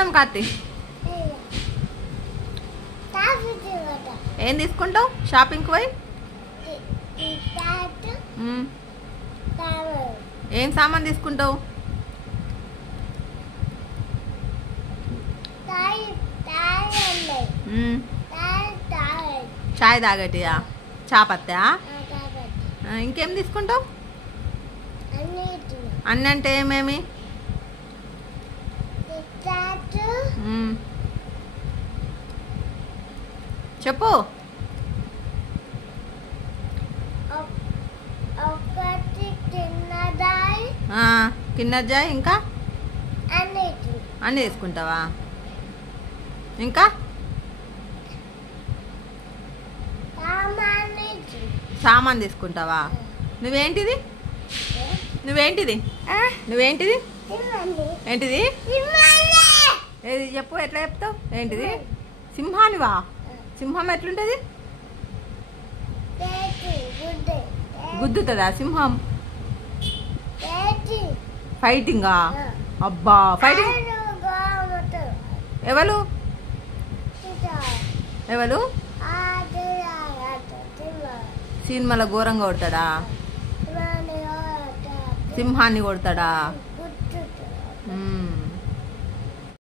పోదాం కార్తీ. ఏం తీసుకుంటావు షాపింగ్కి పోయి? ఏం సామాన్ తీసుకుంటావు? చాయ్ తాగటియా? చాపత్తా? ఇంకేం తీసుకుంటావు? అన్నీ అంటే ఏమేమి? చెప్పు. కిన్నర్ జాయ్, ఇంకా అన్నీ తీసుకుంటావా? ఇంకా సామాన్ తీసుకుంటావా? నువ్వేంటిది? నువ్వేంటిది? నువ్వేంటిది? ఏంటిది? ఏది చెప్పు, ఎట్లా చెప్తావు? ఏంటిది? సింహానివా? సింహం ఎట్లుంటది? గుద్దుతుందా సింహం? ఫైటింగా? అబ్బా ఫైటింగ్ ఎవరు ఎవరు? సినిమాలో ఘోరంగా కొడతాడా? సింహాన్ని కొడతాడా?